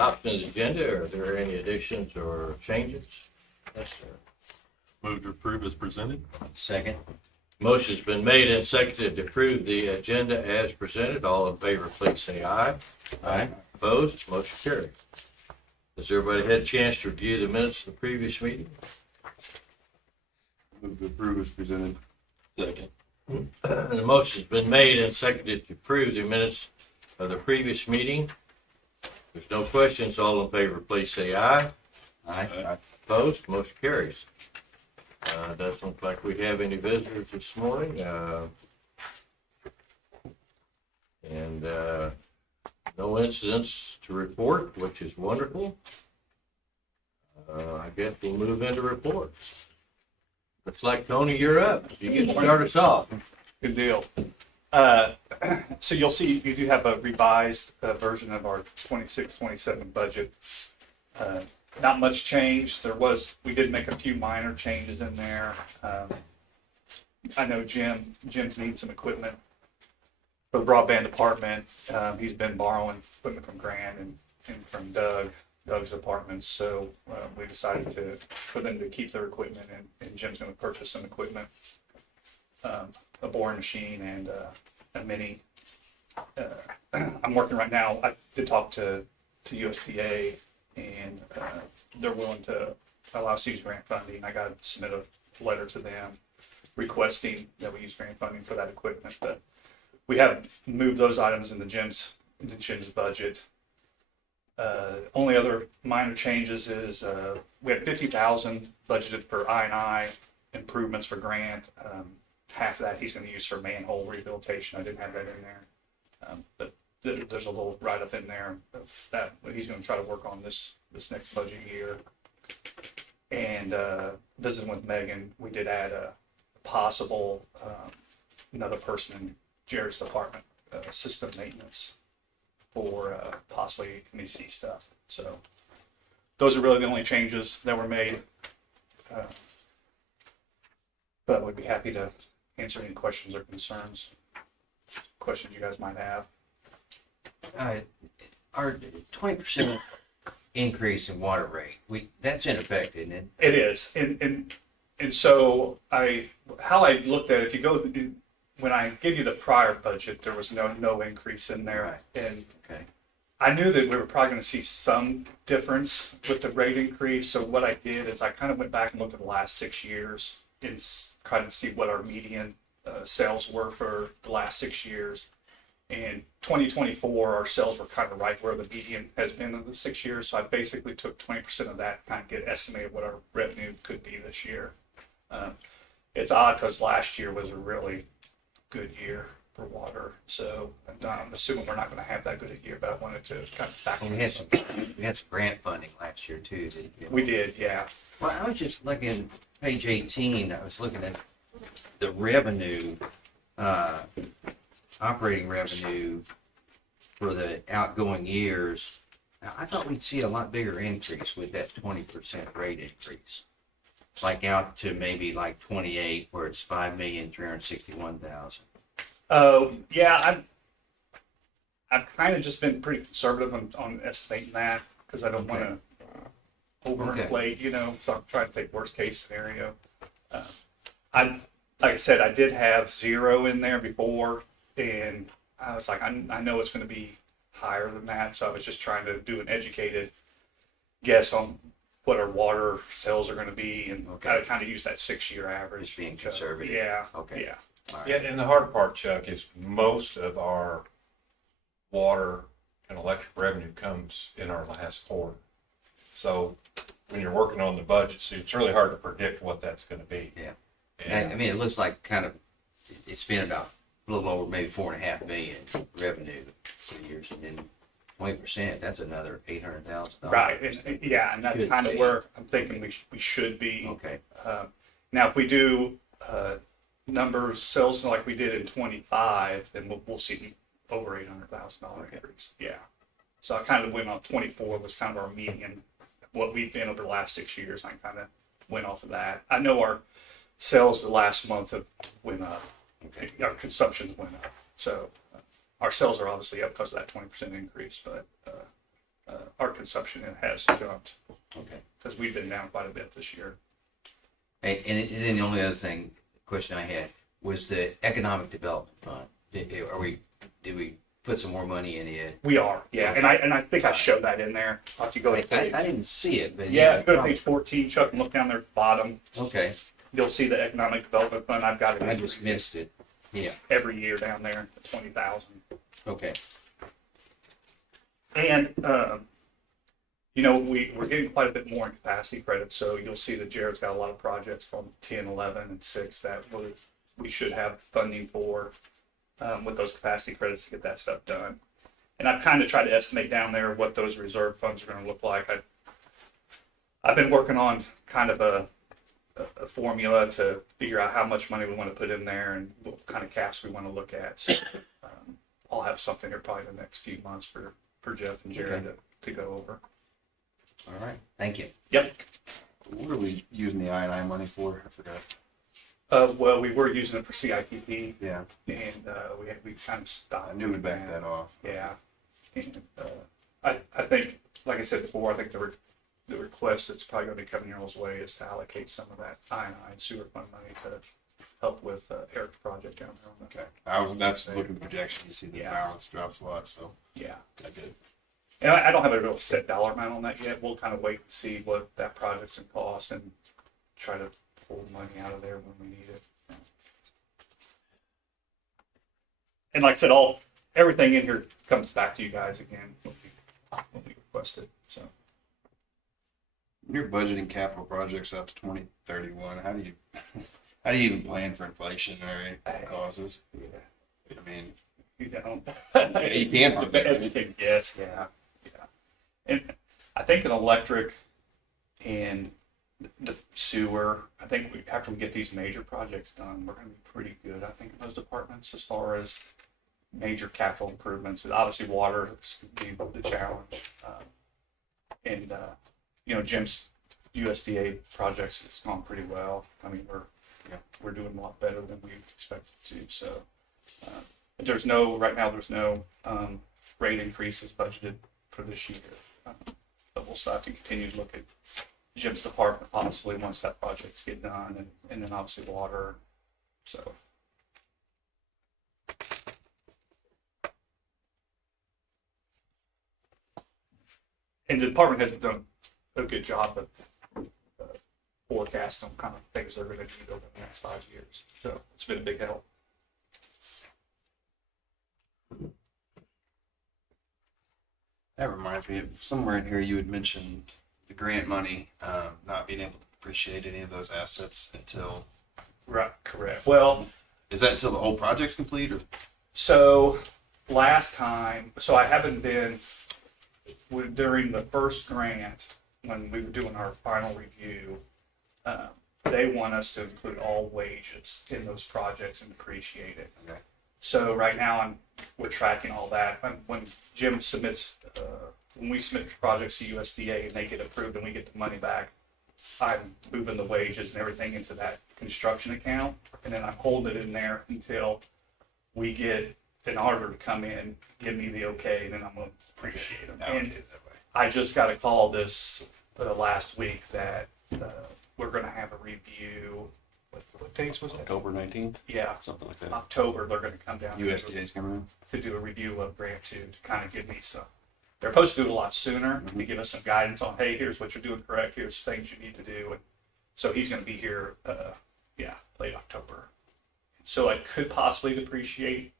Adoption of the agenda, are there any additions or changes? Yes, sir. Move to approve as presented. Second. Motion's been made and seconded to approve the agenda as presented. All in favor, please say aye. Aye. Opposed? Motion carried. Has everybody had a chance to review the minutes of the previous meeting? Move to approve as presented. Second. The motion's been made and seconded to approve the minutes of the previous meeting. If there's no questions, all in favor, please say aye. Aye. Opposed? Motion carries. Doesn't look like we have any visitors this morning. And no incidents to report, which is wonderful. I guess we'll move into reports. Looks like, Tony, you're up. You get to start us off. Good deal. So you'll see you do have a revised version of our 26-27 budget. Not much change. We did make a few minor changes in there. I know Jim's needing some equipment for the broadband department. He's been borrowing equipment from Grant and from Doug's apartments. So we decided for them to keep their equipment, and Jim's going to purchase some equipment, a boring machine and a mini. I'm working right now. I did talk to USDA, and they're willing to allow us to use grant funding. I got to submit a letter to them requesting that we use grant funding for that equipment. But we have moved those items into Jim's budget. Only other minor changes is we had $50,000 budgeted for I&I improvements for Grant. Half of that he's going to use for manhole rehabilitation. I didn't have that in there, but there's a little write-up in there of that he's going to try to work on this next budget year. And visiting with Megan, we did add a possible another person in Jared's department, system maintenance for possibly MEC stuff. So those are really the only changes that were made. But we'd be happy to answer any questions or questions you guys might have. Our 20% increase in water rate, that's in effect, isn't it? It is, and so how I looked at it, if you go when I gave you the prior budget, there was no increase in there, Right. and Okay. I knew that we were probably going to see some difference with the rate increase. So what I did is I kind of went back and looked at the last 6 years and tried to see what our median sales were for the last 6 years. And 2024, our sales were kind of right where the median has been in the 6 years. So I basically took 20% of that, kind of get estimated what our revenue could be this year. It's odd because last year was a really good year for water. So I'm assuming we're not going to have that good a year, but I wanted to kind of factor And in we had some grant funding last year too. We did, yeah. Well, I was just looking, page 18, I was looking at the revenue, operating revenue for the outgoing years. Now, I thought we'd see a lot bigger increase with that 20% rate increase. Like out to maybe like 28, where it's 5,361,000. Yeah, I've kind of just been pretty conservative on estimating that because I don't want to overinflate, so I'm trying to take worst case scenario. Like I said, I did have 0 in there before, and I was like, I know it's going to be higher than that, so I was just trying to do an educated guess on what our water sales are going to be, and kind of use that 6-year average. Just being conservative. Yeah. Okay. Yeah. All right. Yeah, and the hard part, Chuck, is most of our water and electric revenue comes in our last quarter. So when you're working on the budgets, it's really hard to predict what that's going to be. Yeah. And I mean, it looks like it's been about a little over maybe 4.5 million revenue for years, and then 20%, that's another $800,000. Right, and that's kind of where I'm thinking we should be. Okay. Now, if we do numbers sales like we did in 25, then we'll see over $800,000 increase. Yeah. So I kind of went on 24 was kind of our median, what we've been over the last 6 years. I kind of went off of that. I know our sales the last month have went up. Okay. Our consumptions went up. So our sales are obviously up because of that 20% increase, but our consumption has jumped Okay. because we've been down quite a bit this year. And then the only other question I had was the economic development fund. Did we put some more money in it? We are, yeah, and I think I showed that in there. I'll have to go to page. I didn't see it, but Yeah, go to page 14, Chuck, and look down there at the bottom. Okay, You'll see the economic development fund. I've got it I just missed it. Yeah, every year down there, 20,000. okay. And, you know, we're getting quite a bit more in capacity credits, so you'll see that Jared's got a lot of projects from 10, 11, and 6 that we should have funding for with those capacity credits to get that stuff done. And I've kind of tried to estimate down there what those reserve funds are going to look like. I've been working on kind of a formula to figure out how much money we want to put in there and what kind of caps we want to look at. So I'll have something here probably in the next few months for Jeff and Jared to go over. All right, thank you. Yep. What are we using the I&I money for? I forgot. Well, we were using it for CIPP, Yeah, and we kind of stopped. I knew we backed that off. Yeah, and I think, like I said before, I think the request that's probably going to be coming your way is to allocate some of that I&I and sewer fund money to help with Eric's project down there. Okay. That's looking at the projection. You see the Yeah. balance drops a lot, so Yeah, I good. and I don't have a real set dollar amount on that yet. We'll kind of wait and see what that project's going to cost and try to pull money out of there when we need it. And like I said, everything in here comes back to you guys again when we request it. So You're budgeting capital projects out to 2031. How do you even plan for inflationary causes? yeah, I mean, you don't. you can. You can guess, yeah. And I think an electric and the sewer, I think after we get these major projects done, we're going to be pretty good, I think, in those departments as far as major capital improvements. And obviously, water is going to be the challenge. And you know, Jim's USDA projects has gone pretty well. I mean, we're doing a lot better than we expected to. So there's no rate increases budgeted for this year. But we'll start to continue to look at Jim's department possibly once that projects get done, and then obviously water. So and the department has done a good job of forecasting kind of things they're going to need over the next 5 years. So it's been a big help. That reminds me, somewhere in here you had mentioned the grant money not being able to depreciate any of those assets until. Right, correct. Well, Is that until the whole project's complete, or? so last time, so I haven't been during the first grant when we were doing our final review. They want us to include all wages in those projects and depreciate it. Okay. So right now we're tracking all that. When Jim submits, when we submit projects to USDA and they get approved and we get the money back, I'm moving the wages and everything into that construction account, and then I'm holding it in there until we get an auditor to come in, give me the okay, and then I'm going to depreciate them. And Allocate that way. I just got a call this last week that we're going to have a review. What dates was it? October 19th, Yeah, something like that. October. They're going to come down USDA's coming in. to do a review of grant two to kind of give me some. They're supposed to do it a lot sooner to give us some guidance on, hey, here's what you're doing correct. Here's things you need to do. And so he's going to be here, late October. So I could possibly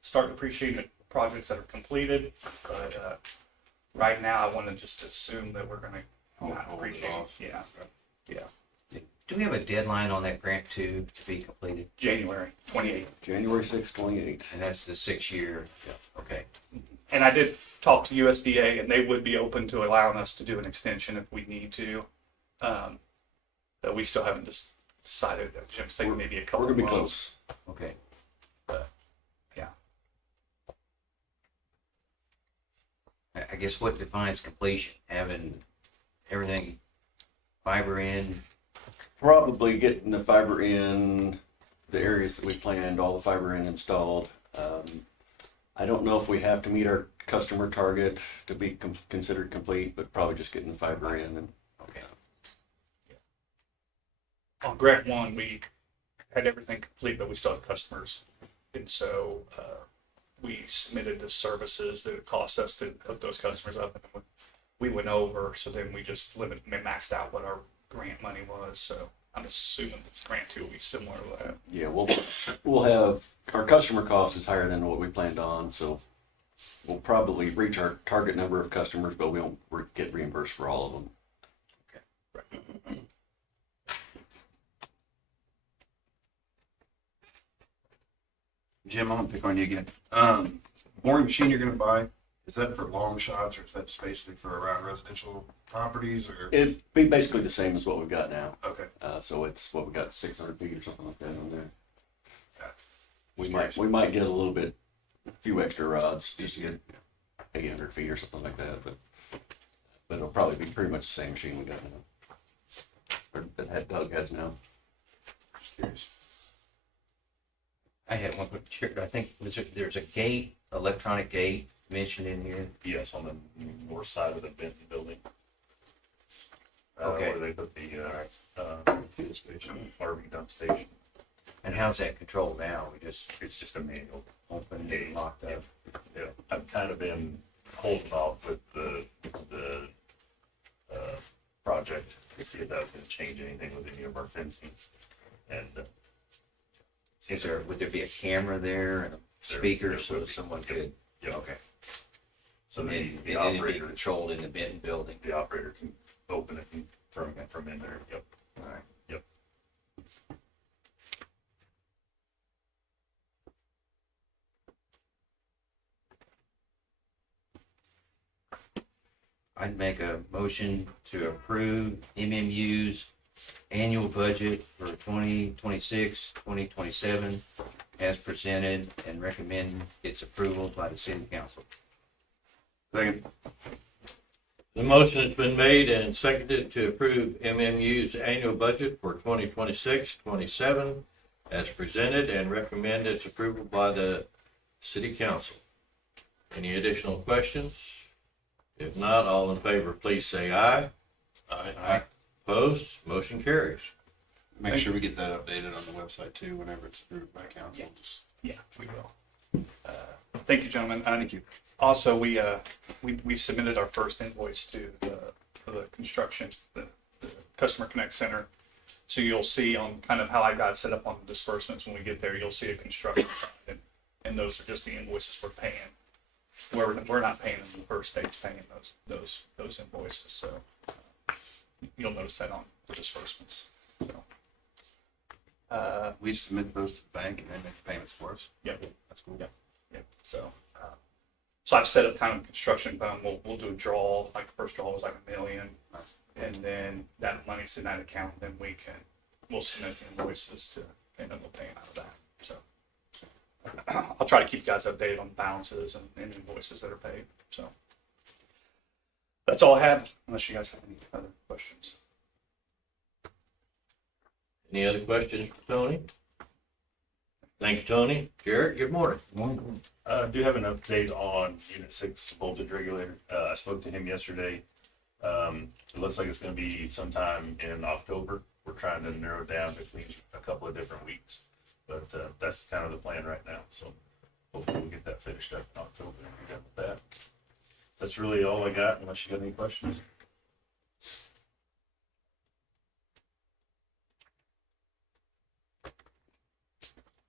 start depreciating projects that are completed, but right now I want to just assume that we're going to not Hold it depreciate. off. Yeah, Do we have a deadline on that grant to be completed? January 28th. January 6th, 28th. And that's the 6-year. Okay. And I did talk to USDA, and they would be open to allowing us to do an extension if we need to. But we still haven't decided. Jim's thinking maybe a couple We're gonna be months. close. Okay. Yeah. I guess what defines completion? Having everything fiber in? Probably getting the fiber in the areas that we planned, all the fiber in installed. I don't know if we have to meet our customer target to be considered complete, but probably just getting the fiber in and. Okay. On grant one, we had everything complete, but we still had customers. And so, we submitted the services that it cost us to hook those customers up. And we went over, so then we just maxed out what our grant money was. So I'm assuming this grant two will be similar to that. Yeah, we'll have, our customer cost is higher than what we planned on, so we'll probably reach our target number of customers, but we won't get reimbursed for all of them. Jim, I'm gonna pick on you again. Boring machine you're gonna buy, is that for long shots or is that just basically for around residential properties or? It'd be basically the same as what we've got now. Okay. So it's what we got, 600 feet or something like that on there. Okay. We might get a few extra rods just to get 800 feet or something like that, but it'll probably be pretty much the same machine we got now. Or that Doug has now. Just curious. I had one quick check. I think there's a gate, electronic gate mentioned in here. Yes, on the north side of the Benton building. Okay. Where they put the, fuel station, RV dump station. And how's that controlled now? It's just a manual. Open and locked up. Yeah, I've kind of been holding off with the project to see if that was gonna change anything with any of our fencing. And, Would there be a camera there and a speaker so that someone could? yeah, Okay. so And the it'd be operator, controlled in the Benton building. the operator can open it from in there, yep. All right. Yep. I'd make a motion to approve MMU's annual budget for 2026, 2027 as presented and recommend its approval by the city council. Second. The motion has been made and seconded to approve MMU's annual budget for 2026-27 as presented and recommend its approval by the city council. Any additional questions? If not, all in favor, please say aye. Aye. Opposed? Motion carries. Make sure we get that updated on the website too, whenever it's approved by council. Just Yeah, we will. Thank you, gentlemen. thank you. Also, we submitted our first invoice for the construction, the Customer Connect Center. So you'll see on kind of how I got set up on the disbursements when we get there, you'll see a construction side, and those are just the invoices we're paying. We're not paying them, the first state's paying those invoices, so you'll notice that on the disbursements. So, We submit those to the bank and they make the payments for us. Yep. That's cool. Yep. So, so I've set up kind of a construction fund. We'll do a draw, like the first draw was like $1 million. And then that money's in that account, then we'll submit the invoices to, and then we'll pay out of that. So I'll try to keep you guys updated on balances and invoices that are paid. So that's all I have, unless you guys have any other questions. Any other questions for Tony? Thank you, Tony. Jared, good morning. I do have an update on Unit 6 voltage regulator. I spoke to him yesterday. It looks like it's going to be sometime in October. We're trying to narrow it down between a couple of different weeks, but that's kind of the plan right now. So hopefully we'll get that finished up in October and be done with that. That's really all I got, unless you got any questions.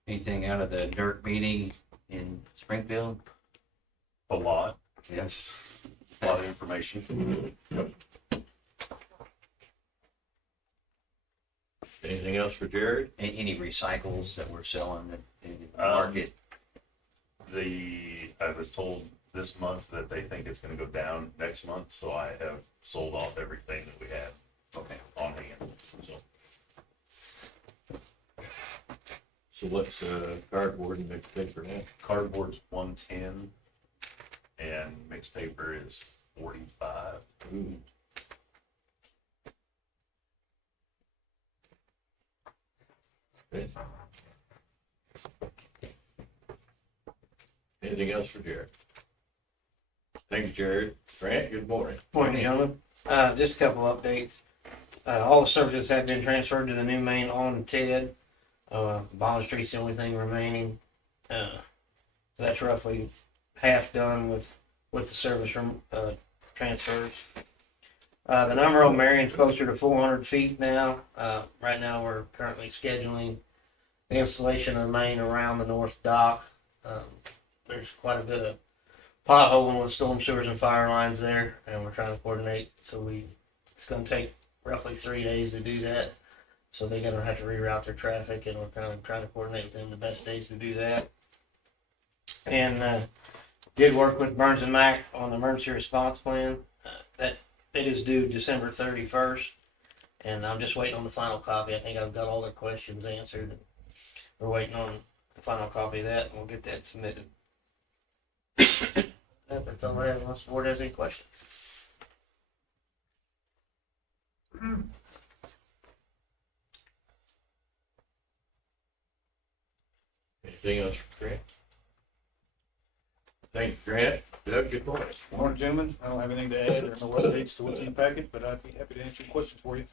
Anything out of the NERC meeting in Springfield? A lot. Yes. A lot of information. Anything else for Jared? Any recycles that we're selling in the market? I was told this month that they think it's going to go down next month, so I have sold off everything that we had Okay. on hand. So So what's cardboard and mixed paper now? cardboard's 110, and mixed paper is 45. Ooh. Okay. Anything else for Jared? Thank you, Jared. Grant, good morning. Morning, gentlemen. Just a couple updates. All the services have been transferred to the new main on Ted. Bond Street's the only thing remaining. That's roughly half done with the service from transfers. The number on Marion's closer to 400 feet now. Right now, we're currently scheduling the installation of the main around the north dock. There's quite a bit of potholing with storm sewers and fire lines there, and we're trying to coordinate. So it's going to take roughly 3 days to do that. So they're going to have to reroute their traffic, and we're kind of trying to coordinate with them the best days to do that. And did work with Burns and Mac on the emergency response plan. That it is due December 31st, and I'm just waiting on the final copy. I think I've got all their questions answered. We're waiting on the final copy of that, and we'll get that submitted. That's all I have unless the board has any questions. Anything else for Grant? Thank you, Grant. Doug, good morning. Morning, gentlemen. I don't have anything to add or no updates to what's in the packet, but I'd be happy to answer questions for you.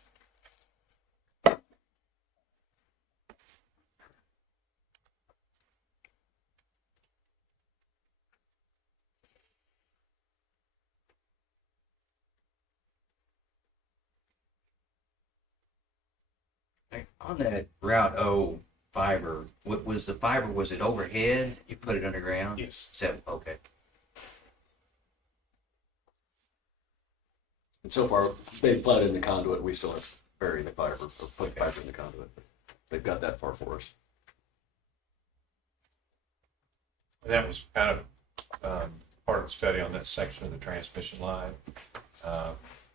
On that Route O fiber, what was the fiber, was it overhead? You put it underground? Yes. Okay. And so far, they've planted in the conduit, we still have buried the fiber, or put fiber in the conduit, but they've got that far for us. That was kind of part of the study on that section of the transmission line.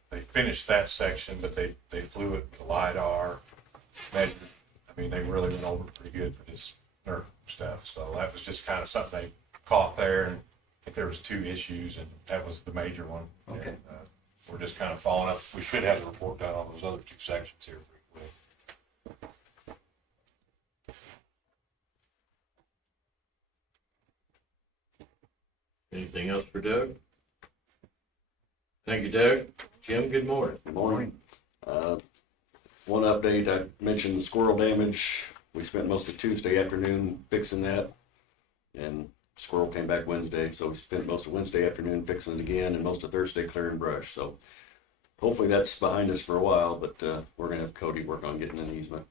They finished that section, but they flew it with LiDAR, measured. I mean, they really went over it pretty good for this NERC stuff. So that was just kind of something they caught there, and I think there was 2 issues, and that was the major one. Okay. And, we're just kind of following up. We should have the report done on those other 2 sections here pretty quick. Anything else for Doug? Thank you, Doug. Jim, good morning. Good morning. One update, I mentioned squirrel damage. We spent most of Tuesday afternoon fixing that, and squirrel came back Wednesday, so we spent most of Wednesday afternoon fixing it again, and most of Thursday clearing brush. So hopefully that's behind us for a while, but we're gonna have Cody work on getting an easement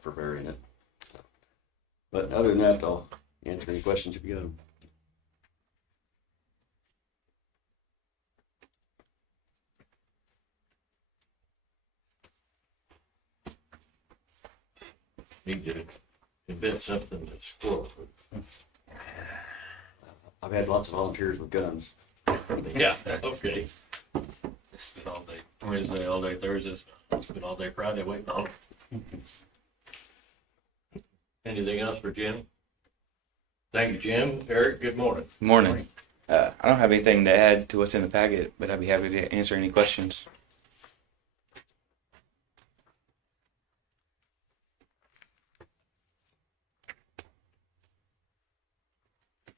for burying it. But other than that, I'll answer any questions if you got them. Need to invent something that's squirrel. I've had lots of volunteers with guns. Yeah, okay. It's been all day Wednesday, all day Thursday. It's been all day Friday waiting on it. Anything else for Jim? Thank you, Jim. Eric, good morning. Morning. I don't have anything to add to what's in the packet, but I'd be happy to answer any questions.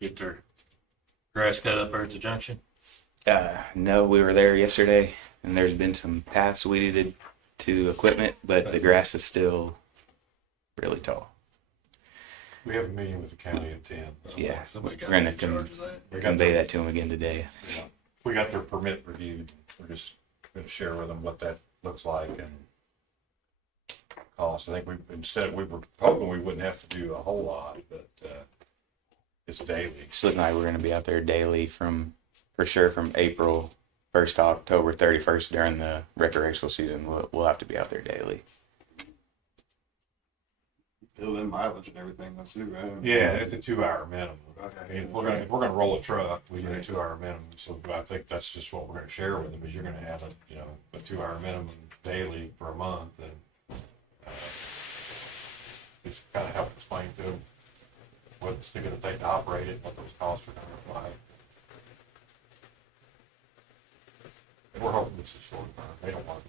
Get their grass cut up there at the junction. No, we were there yesterday, and there's been some paths weeded to equipment, but the grass is still really tall. We have a meeting with the county at 10. Yeah, Somebody got we're gonna in charge of that. We got convey their- that to them again today. We got their permit reviewed. We're just going to share with them what that looks like and cost. I think we were hoping we wouldn't have to do a whole lot, but it's daily. Slick and I were gonna be out there daily for sure from April 1st to October 31st during the recreational season. We'll have to be out there daily. Fill in mileage and everything, that's too, right? Yeah, it's a 2-hour minimum. Okay. And if we're gonna roll a truck, we get a 2-hour minimum, so I think that's just what we're gonna share with them, is you're gonna have a 2-hour minimum daily for a month, and just kind of help explain to them what it's gonna take to operate it, what those costs are gonna look like. And we're hoping this is short term. They don't want to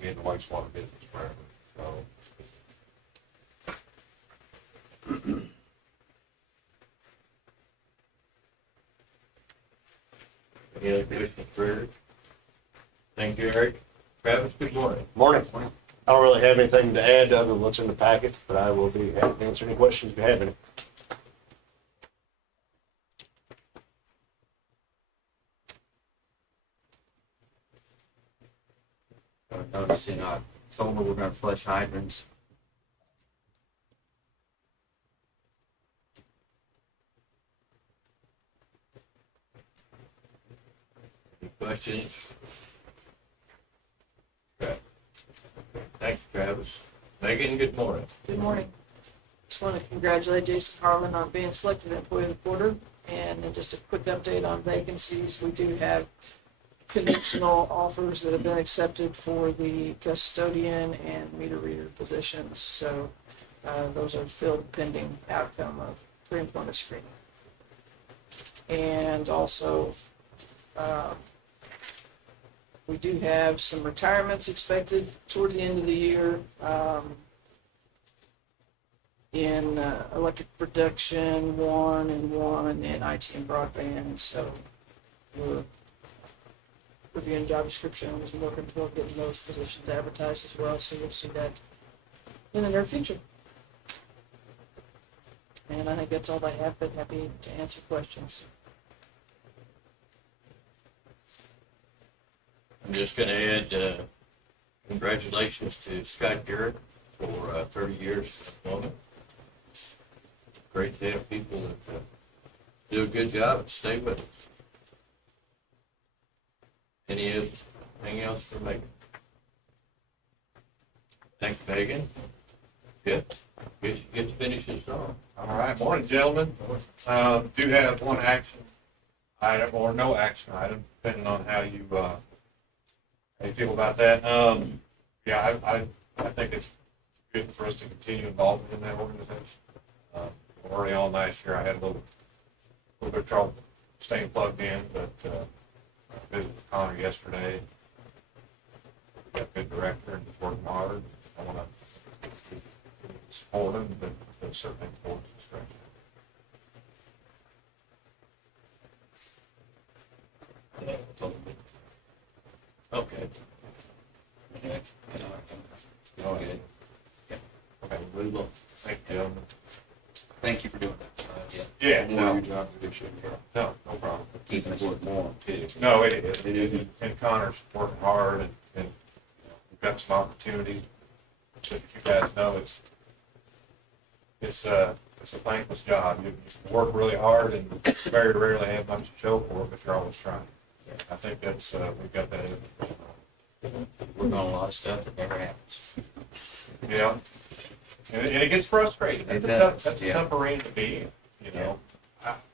be in the wastewater business forever, so. Thank you, Eric. Travis, good morning. Morning. I don't really have anything to add other than what's in the packet, but I will be happy to answer any questions if you have any. Notice in October, we're gonna flush hydrants. Any questions? Okay. Thank you, Travis. Megan, good morning. Good morning. Just want to congratulate Jason Harlan on being selected Employee of the Quarter. And then just a quick update on vacancies. We do have conditional offers that have been accepted for the custodian and meter reader positions. So those are filled pending outcome of pre-employment screening. And also, we do have some retirements expected toward the end of the year. In electric production, one and IT and broadband. So we're reviewing job descriptions and working toward getting those positions advertised as well. So you'll see that in the near future. And I think that's all I have, but happy to answer questions. I'm just gonna add, congratulations to Scott Garrett for 30 years of employment. It's great to have people that do a good job and stay with us. Anything else for Megan? Thank you, Megan. Good. Get to finish this off. All right, morning, gentlemen. Do have one action item or no action item, depending on how you feel about that. Yeah, I think it's good for us to continue involvement in that organization. Early on last year, I had a little bit of trouble staying plugged in, but I visited with Connor yesterday. We've got a good director and he's working hard. I want to support him, but certainly towards the strength. Yeah, totally. Okay. Go ahead. Okay, we will. Thank you, gentlemen. Thank you for doing that. Yeah, no, job to do shit. no problem. Keeping us warm too. No, it is, and Connor's working hard, and we've got some opportunities. So you guys know it's a thankless job. You work really hard and very rarely have much to show for it, but you're always trying. I think that's, we've got that in. We're doing a lot of stuff that never happens. Yeah. And it gets frustrating. It That's does, a yeah. tough arena to be in, you know.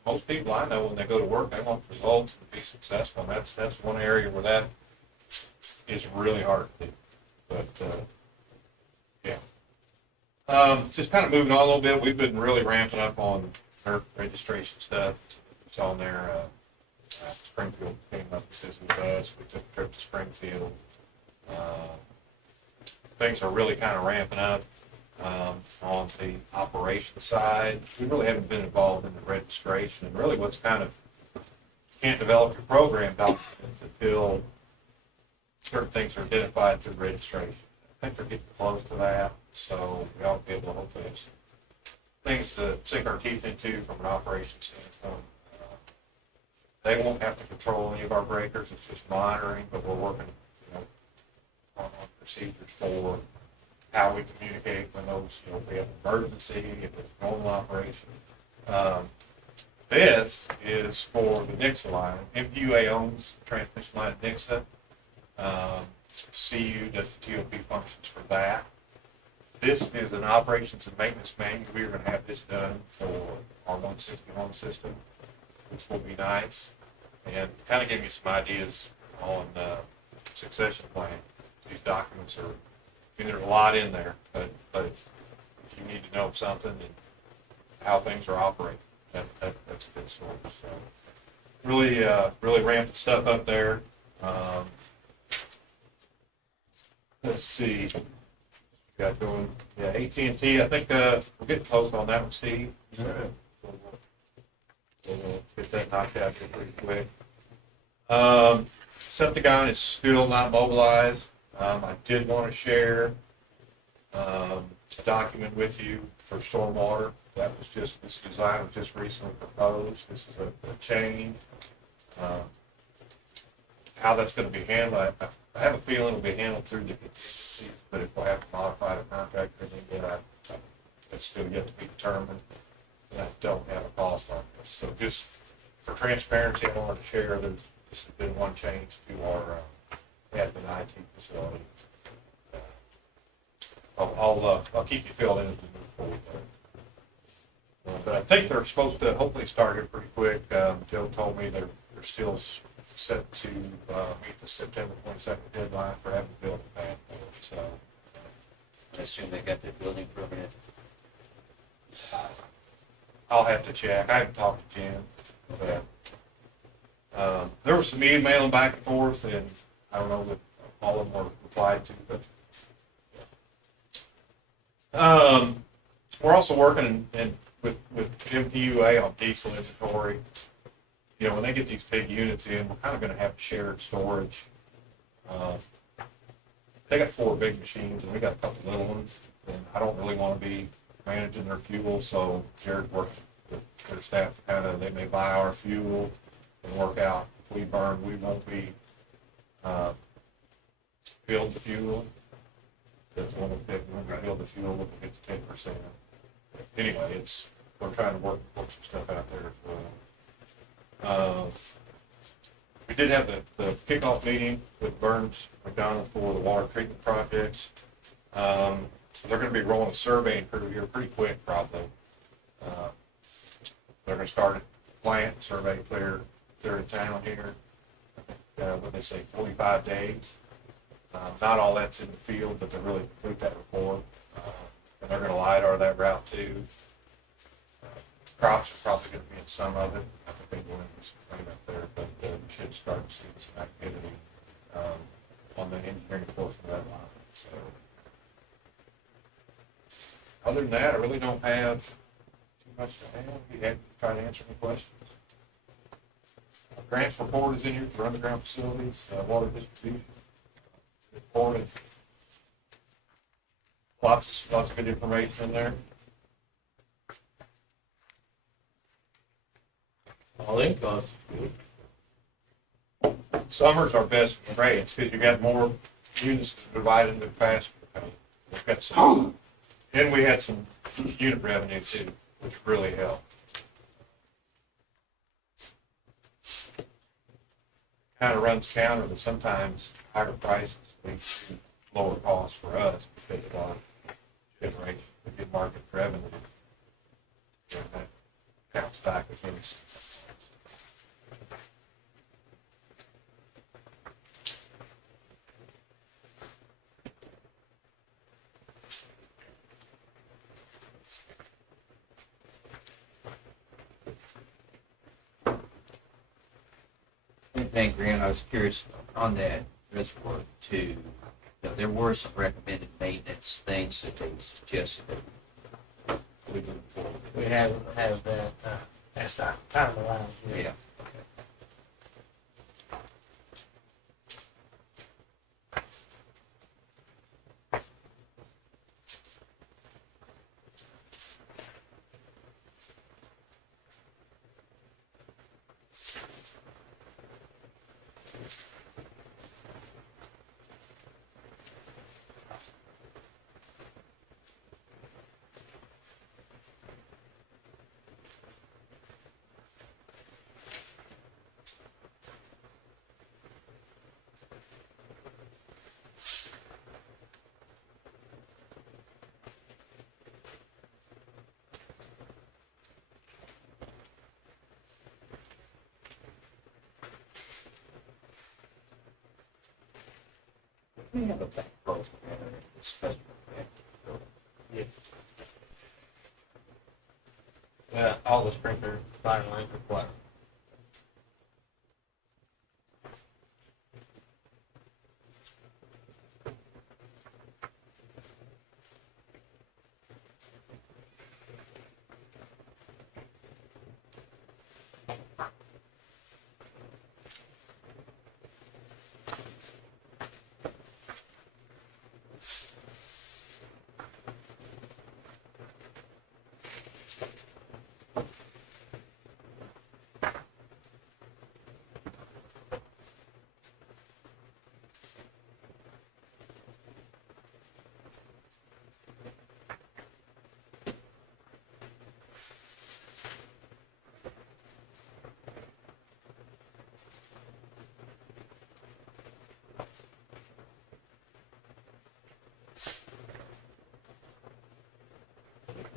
Most people I know, when they go to work, they want results and be successful. And that's one area where that is really hard to do. But, yeah. Just kind of moving on a little bit, we've been really ramping up on our registration stuff. It's on there. Springfield came up and says with us. We took a trip to Springfield. Things are really kind of ramping up. On the operations side, we really haven't been involved in the registration, and really what's kind of, can't develop your program documents until certain things are identified through registration. I think they're getting close to that, so we ought to be able to hopefully have some things to sink our teeth into from an operations standpoint. They won't have to control any of our breakers, it's just monitoring, but we're working, on procedures for how we communicate when those, if we have an emergency, if it's a normal operation. This is for the Nixa line. MUA owns the transmission line at Nixa. CU does the TOP functions for that. This is an operations and maintenance manual. We are going to have this done for our 161 system, which will be nice. And kind of give you some ideas on succession plan. These documents are, there's a lot in there, but if you need to know something and how things are operating, that's a good source. So really ramped stuff up there. Let's see. Got going, yeah, AT&T. I think we're getting close on that one, Steve. We'll get that knocked out here pretty quick. Septicon is still not mobilized. I did want to share a document with you for stormwater. That was just, this design was just recently proposed. This is a change. How that's going to be handled, I have a feeling it'll be handled through the contingencies, but if we have to modify the contract or anything, that's still yet to be determined. And I don't have a cost on this. So just for transparency, I wanted to share that this has been one change to our admin IT facility. I'll keep you filled in as we move forward there. But I think they're supposed to hopefully start here pretty quick. Joe told me they're still set to meet the September 22nd deadline for having the building back. So I assume they got their building permit. I'll have to check. I haven't talked to Jim. But, there was some emailing back and forth, and I don't know that all of them were replied to, but we're also working with MPUA on diesel inventory. You know, when they get these big units in, we're kind of going to have shared storage. They got 4 big machines, and we got a couple little ones, and I don't really want to be managing their fuel, so Jared worked with their staff to kind of, they may buy our fuel and work out. If we burn, we won't be billed the fuel. That's one of the big, when we build the fuel, we'll get to 10%. Anyway, we're trying to work some stuff out there as well. We did have the kickoff meeting with Burns McDonald for the water treatment projects. They're going to be rolling a surveying crew here pretty quick, probably. They're going to start at the plant, survey clear in town here. What they say, 45 days. Not all that's in the field, but they're really complete that report. And they're going to LiDAR that route too. Crops are probably going to be in some of it. I think they're doing some clean up there, but we should start to see some activity on the engineering portion of that line. So, other than that, I really don't have too much to add. We had to try to answer any questions. Our grants report is in here for underground facilities, water distribution. Reported. Lots of good information in there. All in costs. Summer's our best grants because you got more units to divide into faster. We've got some, and we had some unit revenue too, which really helped. Kind of runs counter to sometimes higher prices lead to lower costs for us because of our generation of good market revenue. And that counts back against. Hey, Grant, I was curious on that reservoir too. There were some recommended maintenance things that they suggested that we move forward. We have that, that's time allowed. Yeah. We have a backbone. It's special. Yes. All the sprinkler fire lines are what?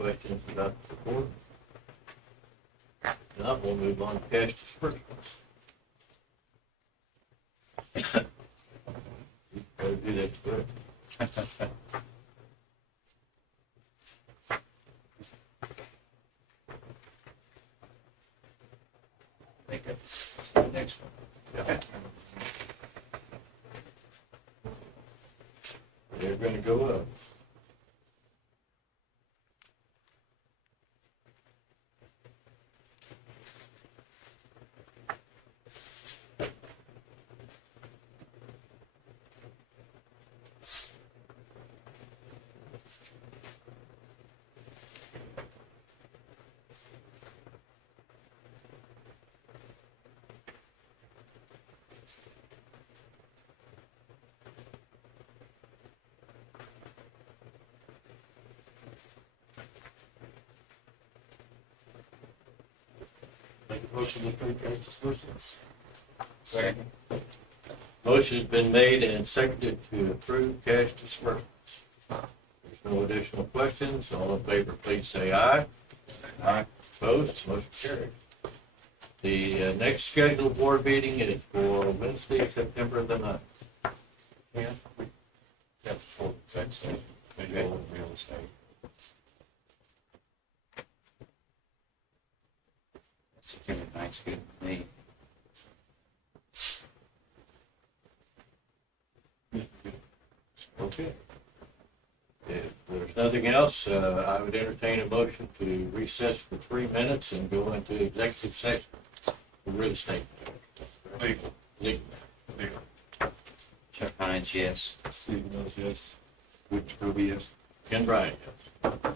questions about the report? If not, we'll move on to cash disbursements. Better do that quick. I think that's the next one. They're gonna go up. Make a motion to approve cash disbursements. Second. Motion's been made and seconded to approve cash disbursements. There's no additional questions. All in favor, please say aye. Aye. Opposed, motion carries. The next scheduled board meeting is for Wednesday, September the 9th. Yeah, for tax, maybe real estate. September 9th's good for me. Okay. If there's nothing else, I would entertain a motion to recess for 3 minutes and go into executive session for real estate. Legal. Legal. Chuck Hines, yes. Stephen knows yes. Which, who be yes? Ken Bryant, yes.